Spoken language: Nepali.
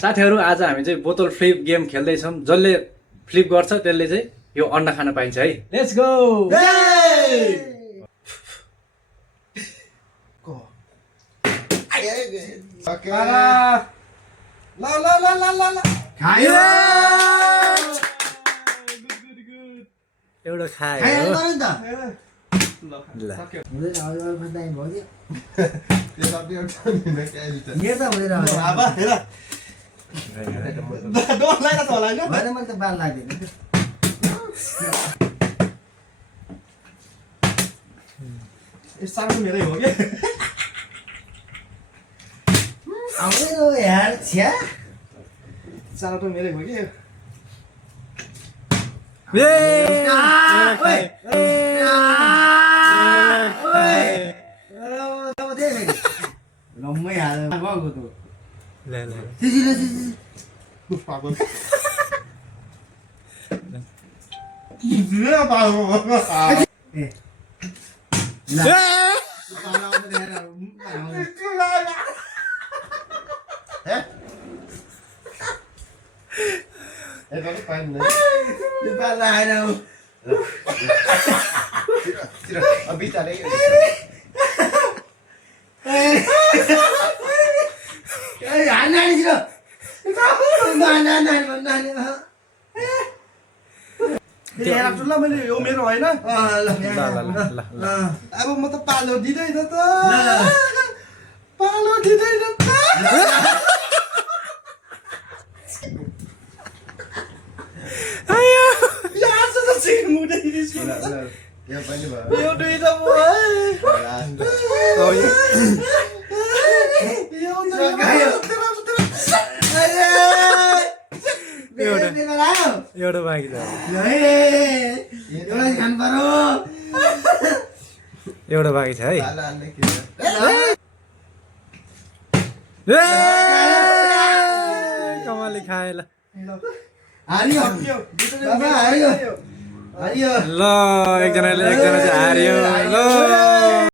साथीहरू आज हामी चाहिँ बोतल फ्लिप गेम खेल्दैछौँ। जसले फ्लिप गर्छ त्यसले चाहिँ यो अन्डा खान पाइन्छ है। Let's go. एउटा खायो मेरै हो कि यार छ्या चारो मेरै हो कि रम्मै हाल्यो गएको त मैले यो मेरो होइन अब म त पालो दिँदैन त पालो दिँदैन त यो दुईटा एउटा बाँकी छ। एउटा बाँकी छ है। कमाली खाए ल। ल एकजना चाहिँ हार्यो ल।